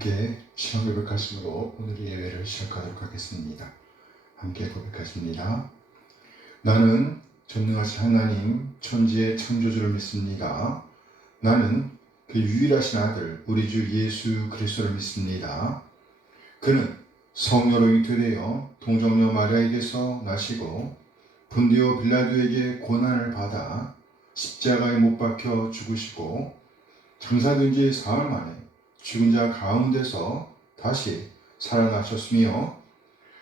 함께 시험 고백하심으로 오늘의 예배를 시작하도록 하겠습니다. 함께 고백하십니다. 나는 전능하신 하나님 천지의 창조주를 믿습니다. 나는 그 유일하신 아들 우리 주 예수 그리스도를 믿습니다. 그는 성녀로 잉태되어 동정녀 마리아에게서 나시고 본디오 빌라도에게 고난을 받아 십자가에 못 박혀 죽으시고 장사된 지 사흘 만에 죽은 자 가운데서 다시 살아나셨으며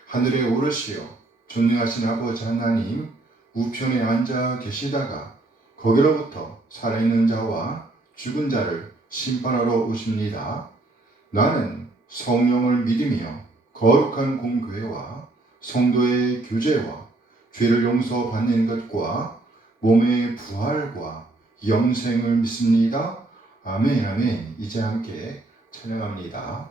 하늘에 오르시어 전능하신 아버지 하나님 우편에 앉아 계시다가 거기로부터 살아있는 자와 죽은 자를 심판하러 오십니다. 나는 성령을 믿으며 거룩한 공교회와 성도의 교제와 죄를 용서받는 것과 몸의 부활과 영생을 믿습니다. 아멘, 아멘. 이제 함께 찬양합니다.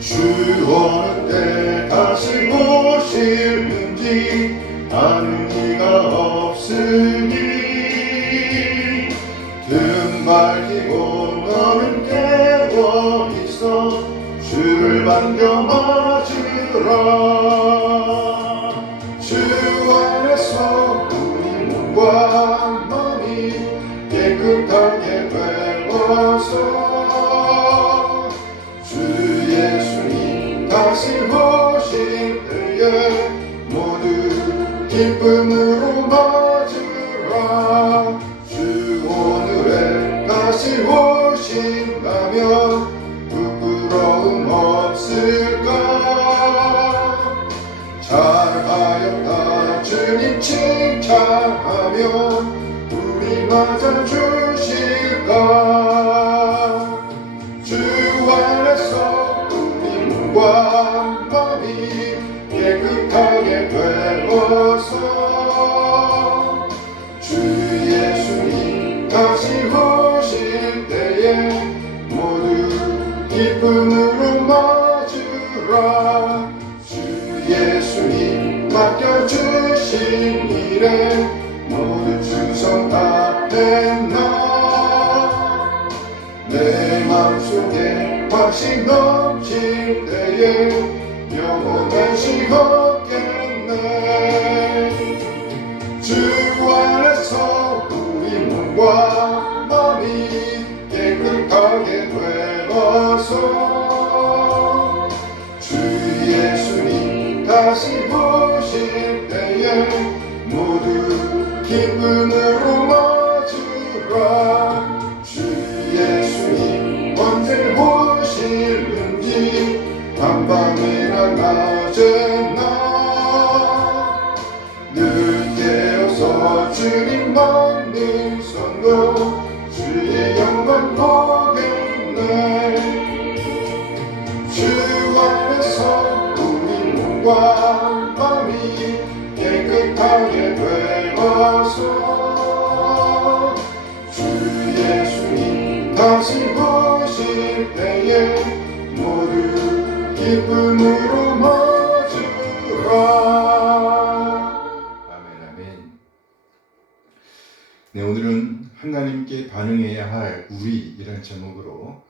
주 오는 때 다시 오실는지 아는 이가 없으니 등 밝히고 너는 깨어 있어 주를 반겨 맞으라. 주 안에서 우리 몸과 마음이 깨끗하게 되어서 주 예수님 다시 오실 때에 모두 기쁨으로 맞으라. 주 오늘에 다시 오신다면 부끄러움 없을까? 잘하였다 주님 칭찬하며 우리 맞아주실까? 주 안에서 우리 몸과 마음이 깨끗하게 되어서 주 예수님 다시 오실 때에 모두 기쁨으로 맞으라. 주 예수님 맡겨주신 일에 모두 충성 다했나. 내 마음속에 확신 넘칠 때에 영원한 시없겠네. 주 안에서 우리 몸과 마음이 깨끗하게 되어서 주 예수님 다시 오실 때에 모두 기쁨으로 맞으라. 주 예수님 언제 오실는지 밤밤이나 낮에나 늘 깨어서 주님 받는 선도 주의 영광 보겠네. 주 안에서 우리 몸과 마음이 깨끗하게 되어서 주 예수님 다시 오실 때에 모두 기쁨으로 맞으라. 아멘, 아멘. 네, 오늘은 하나님께 반응해야 할 우리 이런 제목으로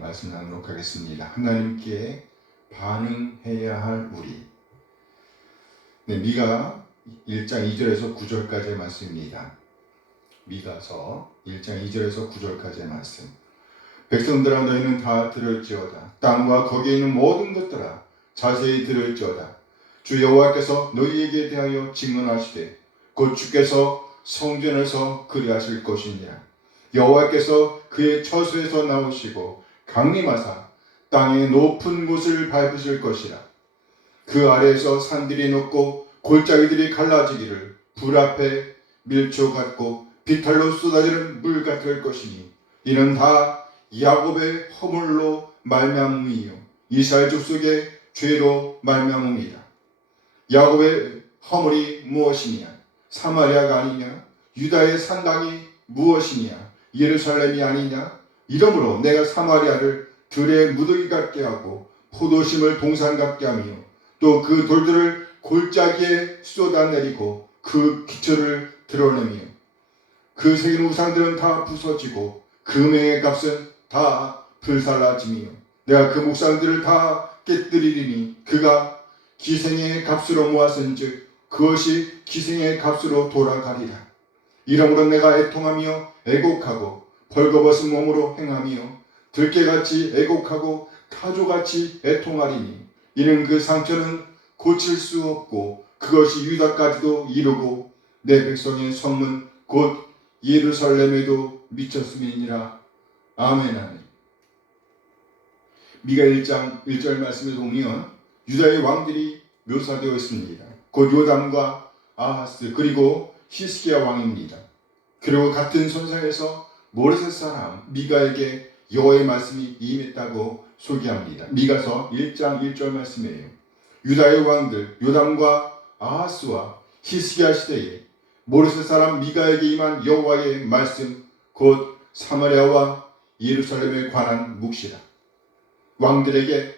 말씀 나누도록 하겠습니다. 하나님께 반응해야 할 우리. 네, 미가 1장 2절에서 9절까지의 말씀입니다. 미가서 1장 2절에서 9절까지의 말씀. 백성들아 너희는 다 들을지어다. 땅과 거기에 있는 모든 것들아 자세히 들을지어다. 주 여호와께서 너희에게 대하여 증언하시되 곧 주께서 성전에서 그리하실 것이니라. 여호와께서 그의 처소에서 나오시고 강림하사 땅의 높은 곳을 밟으실 것이라. 그 아래에서 산들이 녹고 골짜기들이 갈라지기를 불 앞에 밀초 같고 비탈로 쏟아지는 물 같을 것이니 이는 다 야곱의 허물로 말미암음이요 이스라엘 족속의 죄로 말미암음이라. 야곱의 허물이 무엇이냐? 사마리아가 아니냐? 유다의 산당이 무엇이냐? 예루살렘이 아니냐? 이러므로 내가 사마리아를 들의 무더기 같게 하고 포도심을 동산 같게 하며 또 그 돌들을 골짜기에 쏟아내리고 그 기초를 드러내며 그 새긴 우상들은 다 부서지고 금의 값은 다 불살라지며 내가 그 목상들을 다 깨뜨리리니 그가 기생의 값으로 모았은즉 그것이 기생의 값으로 돌아가리라. 이러므로 내가 애통하며 애곡하고 벌거벗은 몸으로 행하며 들깨같이 애곡하고 타조같이 애통하리니 이는 그 상처는 고칠 수 없고 그것이 유다까지도 이르고 내 백성의 성문 곧 예루살렘에도 미쳤음이니라. 아멘. 아멘. 미가 1장 1절 말씀에 보면 유다의 왕들이 묘사되어 있습니다. 곧 요담과 아하스 그리고 히스기야 왕입니다. 그리고 같은 선상에서 모레셋 사람 미가에게 여호와의 말씀이 임했다고 소개합니다. 미가서 1장 1절 말씀이에요. 유다의 왕들 요담과 아하스와 히스기야 시대에 모레셋 사람 미가에게 임한 여호와의 말씀 곧 사마리아와 예루살렘에 관한 묵시라. 왕들에게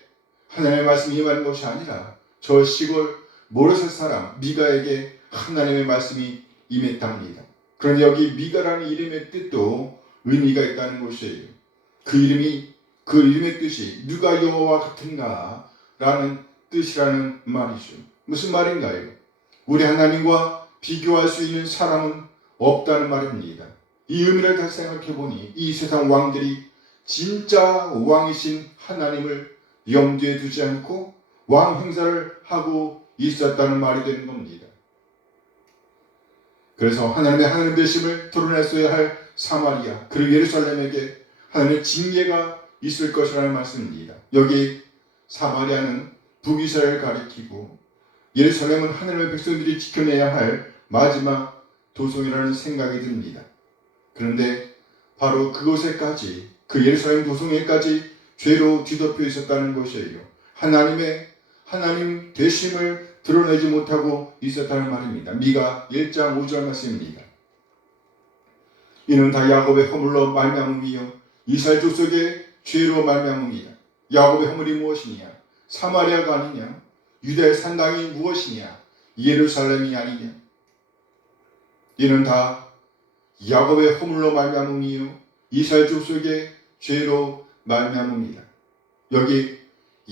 하나님의 말씀이 임하는 것이 아니라 저 시골 모레셋 사람 미가에게 하나님의 말씀이 임했답니다. 그런데 여기 미가라는 이름의 뜻도 의미가 있다는 것이에요. 그 이름의 뜻이 누가 여호와 같은가 라는 뜻이라는 말이죠. 무슨 말인가요? 우리 하나님과 비교할 수 있는 사람은 없다는 말입니다. 이 의미를 다시 생각해 보니 이 세상 왕들이 진짜 왕이신 하나님을 염두에 두지 않고 왕 행사를 하고 있었다는 말이 되는 겁니다. 그래서 하나님의 하나님 되심을 드러냈어야 할 사마리아 그리고 예루살렘에게 하나님의 징계가 있을 것이라는 말씀입니다. 여기 사마리아는 북이스라엘을 가리키고 예루살렘은 하나님의 백성들이 지켜내야 할 마지막 도성이라는 생각이 듭니다. 그런데 바로 그곳에까지 그 예루살렘 도성에까지 죄로 뒤덮여 있었다는 것이에요. 하나님 되심을 드러내지 못하고 있었다는 말입니다. 미가 1장 5절 말씀입니다. 이는 다 야곱의 허물로 말미암음이요 이스라엘 족속의 죄로 말미암음이다. 야곱의 허물이 무엇이냐? 사마리아가 아니냐? 유다의 산당이 무엇이냐? 예루살렘이 아니냐? 이는 다 야곱의 허물로 말미암음이요 이스라엘 족속의 죄로 말미암음이다. 여기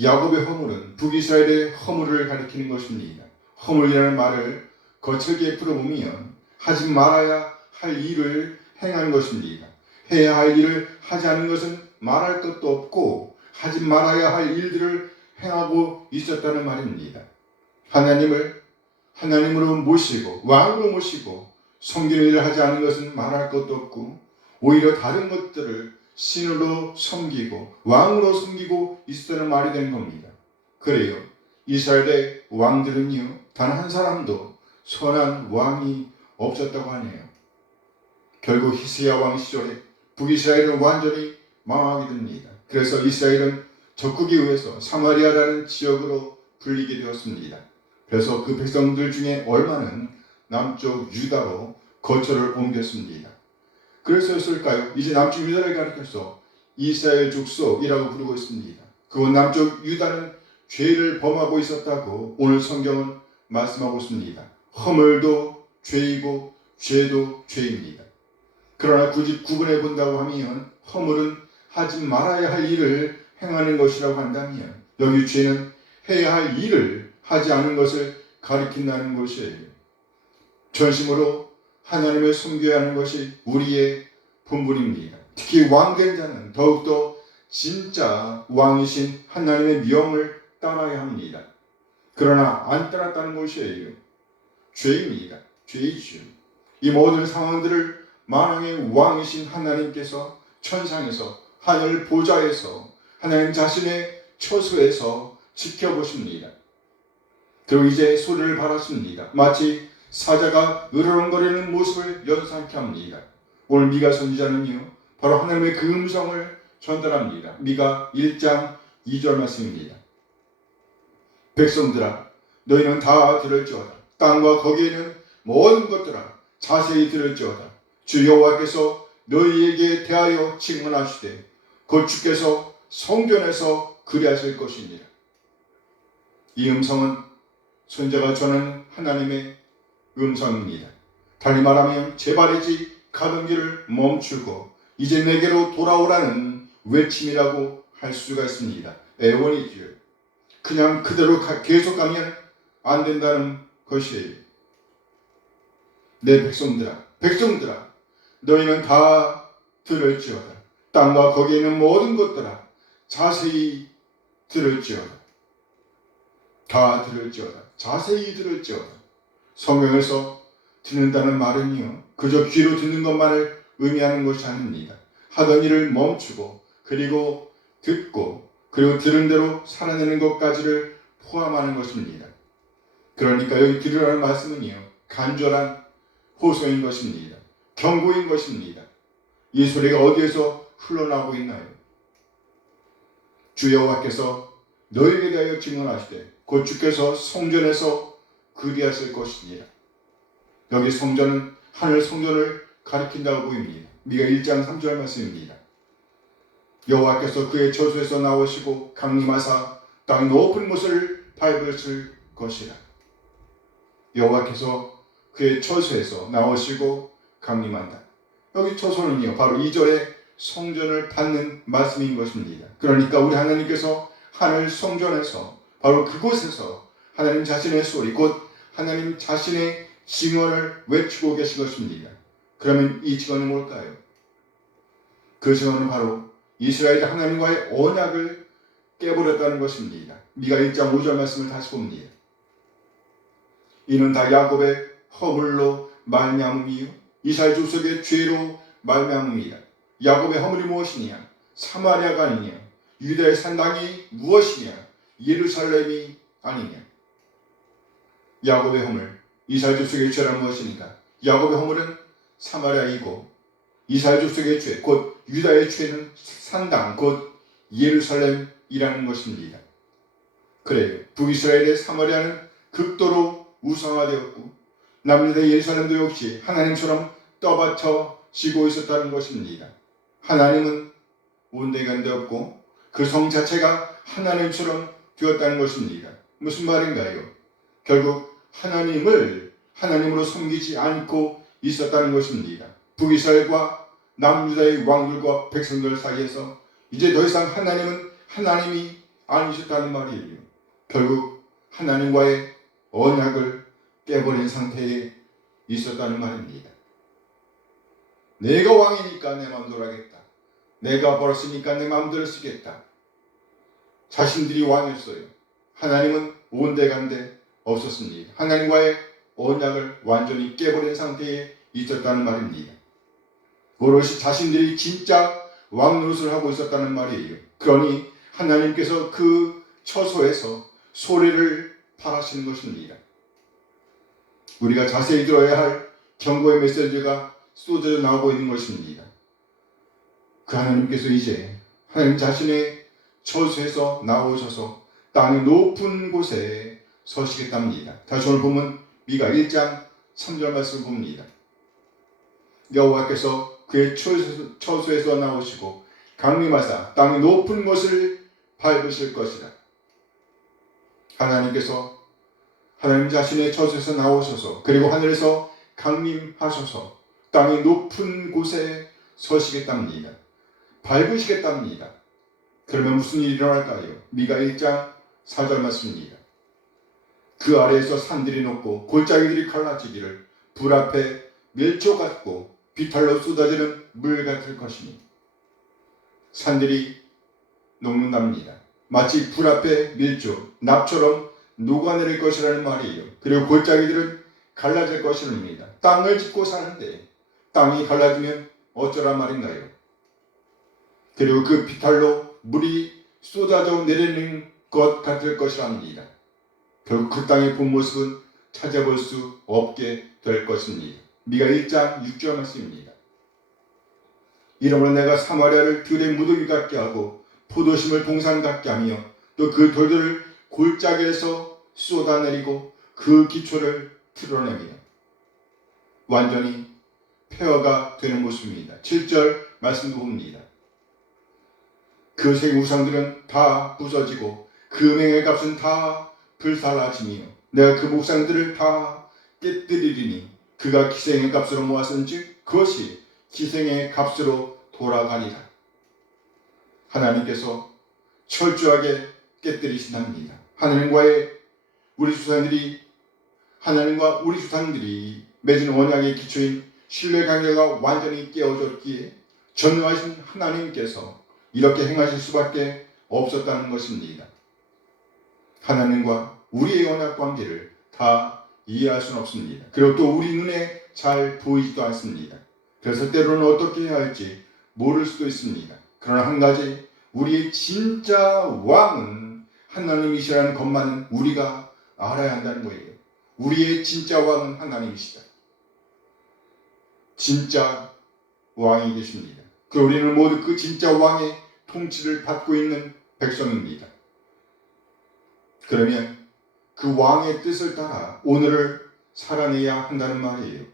야곱의 허물은 북이스라엘의 허물을 가리키는 것입니다. 허물이라는 말을 거칠게 풀어보면 하지 말아야 할 일을 행하는 것입니다. 해야 할 일을 하지 않는 것은 말할 것도 없고 하지 말아야 할 일들을 행하고 있었다는 말입니다. 하나님으로 모시고 왕으로 모시고 섬기는 일을 하지 않는 것은 말할 것도 없고 오히려 다른 것들을 신으로 섬기고 왕으로 섬기고 있었다는 말이 되는 겁니다. 그래요. 이스라엘의 왕들은요 단 한 사람도 선한 왕이 없었다고 하네요. 결국 히스기야 왕 시절에 북이스라엘은 완전히 망하게 됩니다. 그래서 이스라엘은 적국에 의해서 사마리아라는 지역으로 불리게 되었습니다. 그래서 그 백성들 중에 얼마는 남쪽 유다로 거처를 옮겼습니다. 그래서였을까요? 이제 남쪽 유다를 가리켜서 이스라엘 족속이라고 부르고 있습니다. 그곳 남쪽 유다는 죄를 범하고 있었다고 오늘 성경은 말씀하고 있습니다. 허물도 죄이고 죄도 죄입니다. 그러나 굳이 구분해 본다고 하면 허물은 하지 말아야 할 일을 행하는 것이라고 한다면 여기 죄는 해야 할 일을 하지 않은 것을 가리킨다는 것이에요. 전심으로 하나님을 섬겨야 하는 것이 우리의 본분입니다. 특히 왕된 자는 더욱더 진짜 왕이신 하나님의 명을 따라야 합니다. 그러나 안 따랐다는 것이에요. 죄입니다. 죄이죠. 이 모든 상황들을 만왕의 왕이신 하나님께서 천상에서 하늘 보좌에서 하나님 자신의 처소에서 지켜보십니다. 그리고 이제 소리를 발하십니다. 마치 사자가 으르렁거리는 모습을 연상케 합니다. 오늘 미가 선지자는요 바로 하나님의 그 음성을 전달합니다. 미가 1장 2절 말씀입니다. 백성들아 너희는 다 들을지어다. 땅과 거기에 있는 모든 것들아 자세히 들을지어다. 주 여호와께서 너희에게 대하여 칙문하시되 곧 주께서 성전에서 그리하실 것입니다. 이 음성은 선자가 전하는 하나님의 음성입니다. 달리 말하면 제발이지 가던 길을 멈추고 이제 내게로 돌아오라는 외침이라고 할 수가 있습니다. 애원이지요. 그냥 그대로 계속 가면 안 된다는 것이에요. 내 백성들아, 너희는 다 들을지어다. 땅과 거기에 있는 모든 것들아, 자세히 들을지어다. 다 들을지어다. 자세히 들을지어다. 성경에서 듣는다는 말은요, 그저 귀로 듣는 것만을 의미하는 것이 아닙니다. 하던 일을 멈추고, 그리고 듣고, 그리고 들은 대로 살아내는 것까지를 포함하는 것입니다. 그러니까 여기 들으라는 말씀은요, 간절한 호소인 것입니다. 경고인 것입니다. 이 소리가 어디에서 흘러나오고 있나요? 주 여호와께서 너에게 대하여 증언하시되 곧 주께서 성전에서 그리하실 것이니라. 여기 성전은 하늘 성전을 가리킨다고 보입니다. 미가 1장 3절 말씀입니다. 여호와께서 그의 저수에서 나오시고 강림하사 땅 높은 곳을 밟으실 것이라. 여호와께서 그의 처소에서 나오시고 강림한다. 여기 처소는요, 바로 2절에 성전을 받는 말씀인 것입니다. 그러니까 우리 하나님께서 하늘 성전에서 바로 그곳에서 하나님 자신의 소리, 곧 하나님 자신의 증언을 외치고 계신 것입니다. 그러면 이 증언은 뭘까요? 그 증언은 바로 이스라엘이 하나님과의 언약을 깨버렸다는 것입니다. 미가 1장 5절 말씀을 다시 봅니다. 이는 다 야곱의 허물로 말미암음이요 이스라엘 족속의 죄로 말미암음이다. 야곱의 허물이 무엇이냐? 사마리아가 아니냐? 유다의 산당이 무엇이냐? 예루살렘이 아니냐? 야곱의 허물, 이스라엘 족속의 죄란 무엇입니까? 야곱의 허물은 사마리아이고 이스라엘 족속의 죄, 곧 유다의 죄는 산당, 곧 예루살렘이라는 것입니다. 그래요. 북이스라엘의 사마리아는 극도로 우상화되었고 남유다의 예루살렘도 역시 하나님처럼 떠받쳐지고 있었다는 것입니다. 하나님은 온데간데없고 그 성 자체가 하나님처럼 되었다는 것입니다. 무슨 말인가요? 결국 하나님을 하나님으로 섬기지 않고 있었다는 것입니다. 북이스라엘과 남유다의 왕들과 백성들 사이에서 이제 더 이상 하나님은 하나님이 아니셨다는 말이에요. 결국 하나님과의 언약을 깨버린 상태에 있었다는 말입니다. 내가 왕이니까 내 마음대로 하겠다. 내가 벌었으니까 내 마음대로 쓰겠다. 자신들이 왕이었어요. 하나님은 온데간데 없었습니다. 하나님과의 언약을 완전히 깨버린 상태에 있었다는 말입니다. 오롯이 자신들이 진짜 왕 노릇을 하고 있었다는 말이에요. 그러니 하나님께서 그 처소에서 소리를 발하시는 것입니다. 우리가 자세히 들어야 할 경고의 메시지가 쏟아져 나오고 있는 것입니다. 그 하나님께서 이제 하나님 자신의 처소에서 나오셔서 땅의 높은 곳에 서시겠답니다. 다시 오늘 보면 미가 1장 3절 말씀을 봅니다. 여호와께서 그의 처소에서 나오시고 강림하사 땅의 높은 곳을 밟으실 것이라. 하나님께서 하나님 자신의 처소에서 나오셔서 그리고 하늘에서 강림하셔서 땅의 높은 곳에 서시겠답니다. 밟으시겠답니다. 그러면 무슨 일이 일어날까요? 미가 1장 4절 말씀입니다. 그 아래에서 산들이 녹고 골짜기들이 갈라지기를 불 앞에 멸초 같고 비탈로 쏟아지는 물 같을 것이니 산들이 녹는답니다. 마치 불 앞에 밀조, 납처럼 녹아내릴 것이라는 말이에요. 그리고 골짜기들은 갈라질 것입니다. 땅을 짓고 사는데 땅이 갈라지면 어쩌란 말인가요? 그리고 그 비탈로 물이 쏟아져 내리는 것 같을 것이랍니다. 결국 그 땅의 본 모습은 찾아볼 수 없게 될 것입니다. 미가 1장 6절 말씀입니다. 이러므로 내가 사마리아를 들의 무더기 같게 하고 포도심을 동산 같게 하며 또 그 돌들을 골짜기에서 쏟아내리고 그 기초를 틀어내며 완전히 폐허가 되는 모습입니다. 7절 말씀도 봅니다. 그 세 우상들은 다 부서지고 그 맹의 값은 다 불살라지며 내가 그 목상들을 다 깨뜨리리니 그가 기생의 값으로 모았은즉 그것이 기생의 값으로 돌아가리라. 하나님께서 철저하게 깨뜨리신답니다. 하나님과 우리 조상들이 맺은 언약의 기초인 신뢰 관계가 완전히 깨어졌기에 전능하신 하나님께서 이렇게 행하실 수밖에 없었다는 것입니다. 하나님과 우리의 언약 관계를 다 이해할 수는 없습니다. 그리고 또 우리 눈에 잘 보이지도 않습니다. 그래서 때로는 어떻게 해야 할지 모를 수도 있습니다. 그러나 한 가지, 우리의 진짜 왕은 하나님이시라는 것만은 우리가 알아야 한다는 거예요. 우리의 진짜 왕은 하나님이시다. 진짜 왕이 계십니다. 우리는 모두 그 진짜 왕의 통치를 받고 있는 백성입니다. 그러면 그 왕의 뜻을 따라 오늘을 살아내야 한다는 말이에요.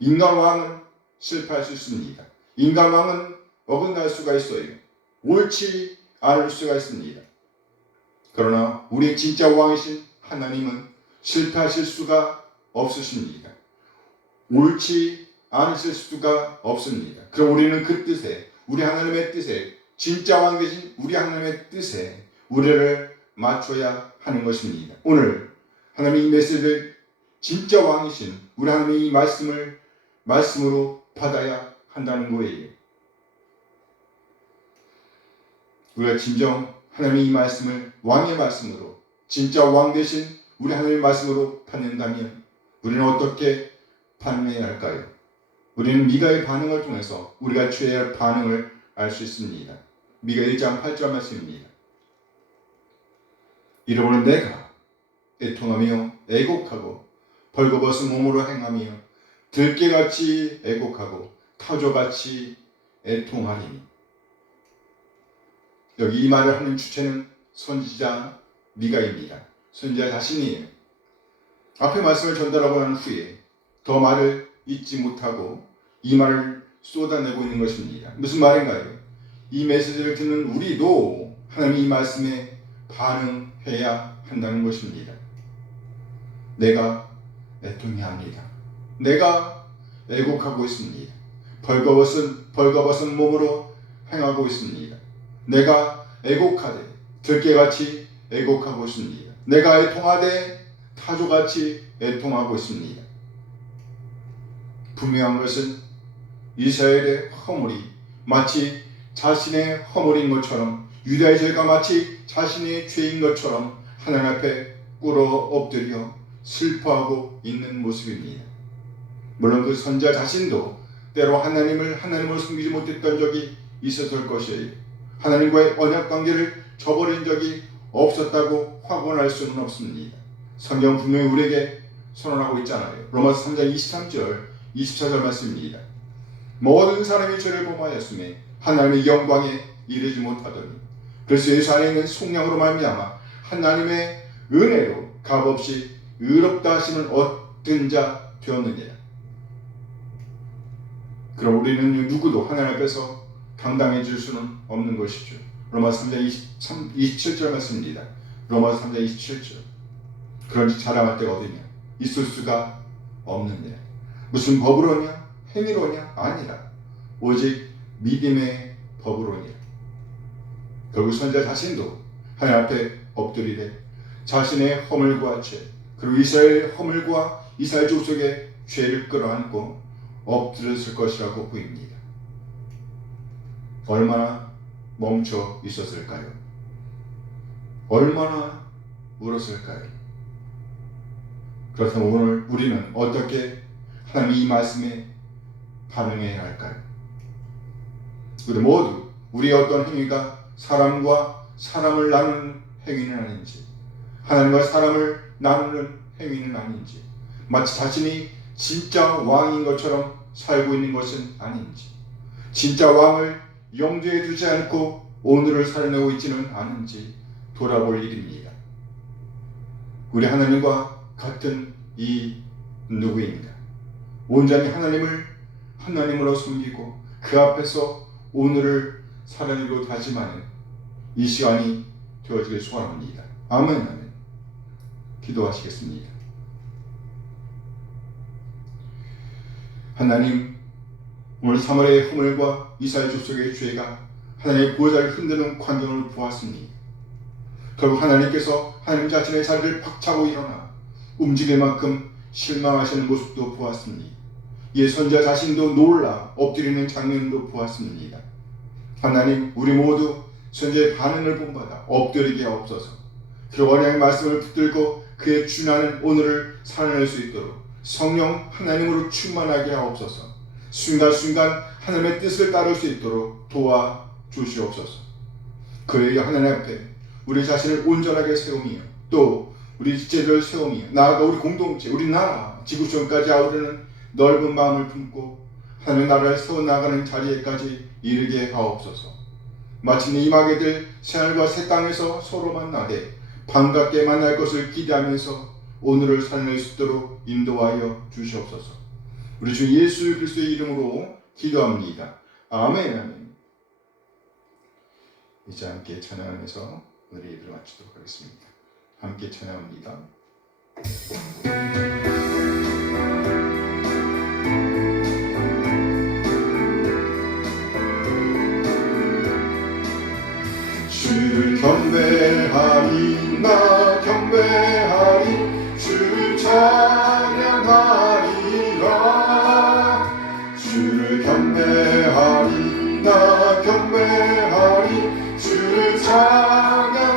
인간 왕은 실패할 수 있습니다. 인간 왕은 어긋날 수가 있어요. 옳지 않을 수가 있습니다. 그러나 우리의 진짜 왕이신 하나님은 실패하실 수가 없으십니다. 옳지 않으실 수가 없습니다. 그럼 우리는 그 뜻에, 우리 하나님의 뜻에, 진짜 왕 되신 우리 하나님의 뜻에 우리를 맞춰야 하는 것입니다. 오늘 하나님의 이 메시지를 진짜 왕이신 우리 하나님의 이 말씀으로 받아야 한다는 거예요. 우리가 진정 하나님의 이 말씀을 왕의 말씀으로, 진짜 왕 되신 우리 하나님의 말씀으로 받는다면 우리는 어떻게 반응해야 할까요? 우리는 미가의 반응을 통해서 우리가 취해야 할 반응을 알 수 있습니다. 미가 1장 8절 말씀입니다. 이러므로 내가 애통하며 애곡하고 벌거벗은 몸으로 행하며 들깨같이 애곡하고 타조같이 애통하리니. 여기 이 말을 하는 주체는 선지자 미가입니다. 선지자 자신이에요. 앞에 말씀을 전달하고 난 후에 더 말을 잊지 못하고 이 말을 쏟아내고 있는 것입니다. 무슨 말인가요? 이 메시지를 듣는 우리도 하나님의 이 말씀에 반응해야 한다는 것입니다. 내가 애통해합니다. 내가 애곡하고 있습니다. 벌거벗은 몸으로 행하고 있습니다. 내가 애곡하되 들깨같이 애곡하고 있습니다. 내가 애통하되 타조같이 애통하고 있습니다. 분명한 것은 이스라엘의 허물이 마치 자신의 허물인 것처럼, 유다의 죄가 마치 자신의 죄인 것처럼 하나님 앞에 꿇어 엎드려 슬퍼하고 있는 모습입니다. 물론 그 선지자 자신도 때로 하나님을 섬기지 못했던 적이 있었을 것이에요. 하나님과의 언약 관계를 저버린 적이 없었다고 확언할 수는 없습니다. 성경 분명히 우리에게 선언하고 있잖아요. 로마서 3장 23절 24절 말씀입니다. 모든 사람이 죄를 범하였으며 하나님의 영광에 이르지 못하더니 그래서 예수 안에 있는 속량으로 말미암아 하나님의 은혜로 값없이 의롭다 하심을 얻은 자 되었느니라. 그럼 우리는 누구도 하나님 앞에서 당당해질 수는 없는 것이죠. 로마서 3장 27절 말씀입니다. 로마서 3장 27절. 그런지 자랑할 데가 어디냐? 있을 수가 없느니라. 무슨 법으로냐? 행위로냐? 아니라 오직 믿음의 법으로니라. 결국 선지자 자신도 하나님 앞에 엎드리되 자신의 허물과 죄, 그리고 이스라엘의 허물과 이스라엘 족속의 죄를 끌어안고 엎드렸을 것이라고 보입니다. 얼마나 멈춰 있었을까요? 얼마나 울었을까요? 그렇다면 오늘 우리는 어떻게 하나님의 이 말씀에 반응해야 할까요? 우리 모두 우리의 어떤 행위가 사람과 사람을 나누는 행위는 아닌지, 하나님과 사람을 나누는 행위는 아닌지, 마치 자신이 진짜 왕인 것처럼 살고 있는 것은 아닌지, 진짜 왕을 염두에 두지 않고 오늘을 살아내고 있지는 않은지 돌아볼 일입니다. 우리 하나님과 같은 이 누구인가? 온전히 하나님으로 섬기고 그 앞에서 오늘을 살아내고 다짐하는 이 시간이 되어지길 소원합니다. 아멘. 기도하시겠습니다. 하나님, 오늘 3월의 허물과 이스라엘 족속의 죄가 하나님의 보호자를 흔드는 광경을 보았습니다. 결국 하나님께서 하나님 자신의 자리를 박차고 일어나 움직일 만큼 실망하시는 모습도 보았습니다. 이에 선지자 자신도 놀라 엎드리는 장면도 보았습니다. 하나님, 우리 모두 선지자의 반응을 본받아 엎드리게 하옵소서. 그리고 언약의 말씀을 붙들고 그의 준하는 오늘을 살아낼 수 있도록 성령 하나님으로 충만하게 하옵소서. 순간순간 하나님의 뜻을 따를 수 있도록 도와주시옵소서. 그에게 하나님 앞에 우리 자신을 온전하게 세우며 또 우리 지체들을 세우며 나아가 우리 공동체, 우리 나라, 지구촌까지 아우르는 넓은 마음을 품고 하나님의 나라를 세워나가는 자리에까지 이르게 하옵소서. 마침내 임하게 될 새하늘과 새 땅에서 서로 만나되 반갑게 만날 것을 기대하면서 오늘을 살아낼 수 있도록 인도하여 주시옵소서. 우리 주 예수 그리스도의 이름으로 기도합니다. 아멘. 아멘. 이제 함께 찬양하면서 오늘의 예배를 마치도록 하겠습니다. 함께 찬양합니다. 주를 경배하리, 나 경배하리, 주를 찬양하리라. 주를 경배하리, 나 경배하리, 주를 찬양하리라.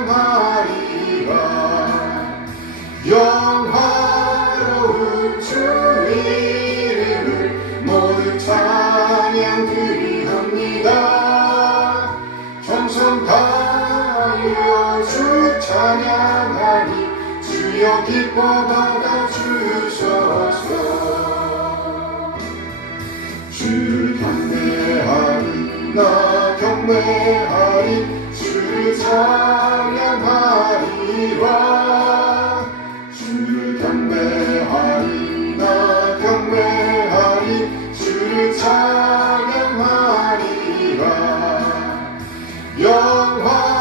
영화로운 주 이름을 모두 찬양 드리옵니다. 정성 다하여 주 찬양하니 주여 기뻐 받아주소서. 주를 경배하리, 나 경배하리, 주를 찬양하리라. 주를 경배하리, 나 경배하리, 주를 찬양하리라.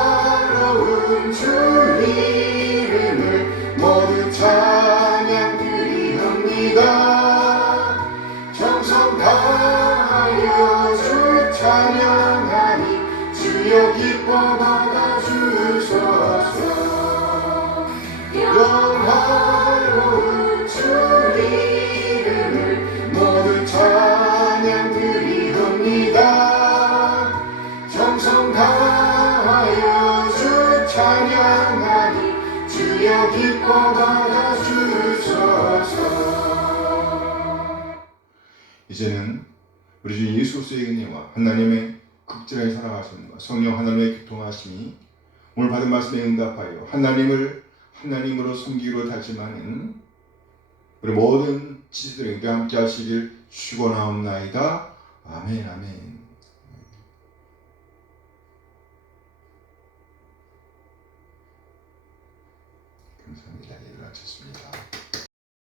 영화로운 주 이름을 모두 찬양 드리옵니다. 정성 다하여 주 찬양하니 주여 기뻐 받아주소서. 영화로운 주 이름을 모두 찬양 드리옵니다. 정성 다하여 주 찬양하니 주여 기뻐 받아주소서. 이제는 우리 주 예수 그리스도의 은혜와 하나님의 극진하게 사랑하심과 성령 하나님의 교통하심이 오늘 받은 말씀에 응답하여 하나님으로 섬기기로 다짐하는 우리 모든 지체들에게 함께 하시길 축원하옵나이다. 아멘. 아멘.